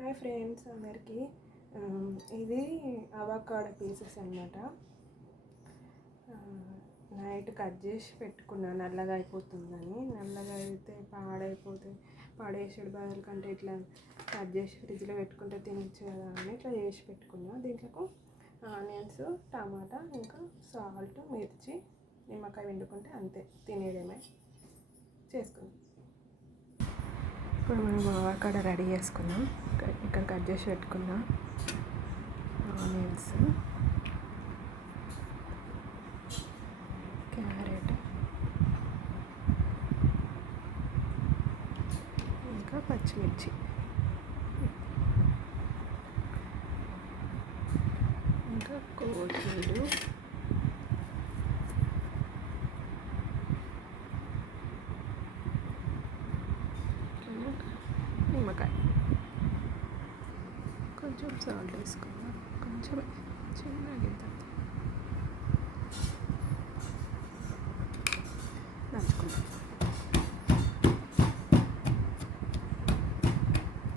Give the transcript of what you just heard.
Hi friends అందరికీ. ఇది avocado pieces అన్నమాట. నైట్ కట్ చేసి పెట్టుకున్నా, నల్లగా అయిపోతుందని. నల్లగా అయితే పాడేసాడు బదులు కంటే ఇట్లా కట్ చేసి ఫ్రిడ్జ్లో పెట్టుకుంటే తినచ్చు కదా అని ఇట్లా చేసి పెట్టుకున్నా. దీంట్లో ఆనియన్స్, టమాటా, ఇంకా సాల్ట్, మిర్చి, నిమ్మకాయ వండుకుంటే అంతే, తినేయడమే. చేసుకున్నాం. ఇప్పుడు మనం అవకాడో రెడీ చేసుకున్నాం. ఇక్కడ కట్ చేసి పెట్టుకున్నాం ఆనియన్స్, క్యారెట్, ఇంకా పచ్చిమిర్చి, ఇంకా కొత్తిమీర, నిమ్మకాయ, కొంచెం సాల్ట్ వేసుకున్నాం, కొంచెం చిన్న గింత.